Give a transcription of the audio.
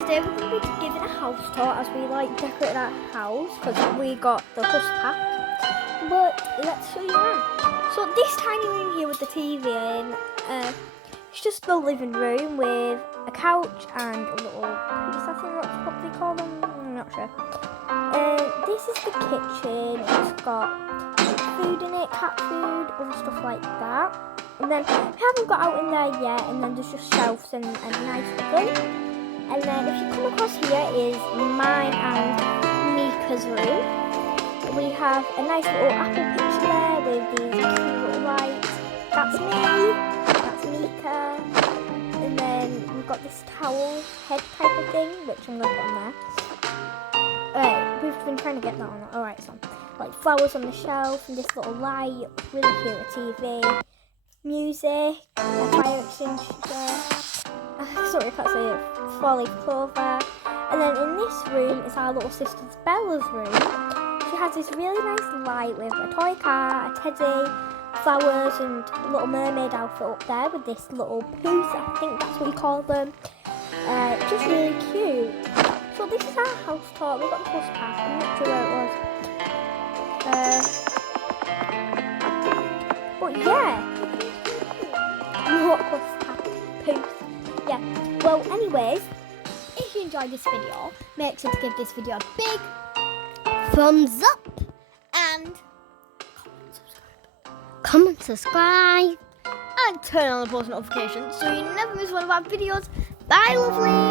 Today we're going to be giving a house tour as we decorate our house because we got the house pack. But let's show you around. So this tiny room here with the TV in, it's just the living room with a couch and a little piece. I think that's what they call them. I'm not sure. This is the kitchen. It's got food in it, cat food, other stuff like that. And then we haven't got out in there yet. And then there's just shelves and a nice oven. And then if you come across here is mine and Mika's room. We have a nice little apple picture there with these cute little lights. That's me, that's Mika. And then we've got this towel head type of thing, which I'm going to put on there. We've been trying to get that on. Alright, so like flowers on the shelf and this little light, really cute, a TV, music, a fire extinguisher. Sorry, I can't say it. 4-leaf clover. And then in this room is our little sister's Bella's room. She has this really nice light with a toy car, a teddy, flowers, and a little mermaid outfit up there with this little poos. I think that's what you call them. Just really cute. So this is our house tour. We've got the house pack. I'm not sure where it was. But yeah. What house pack? Poos. Yeah, well anyways, if you enjoyed this video, make sure to give this video a big thumbs up and comment, subscribe and turn on the post notifications so you never miss one of our videos. Bye lovely!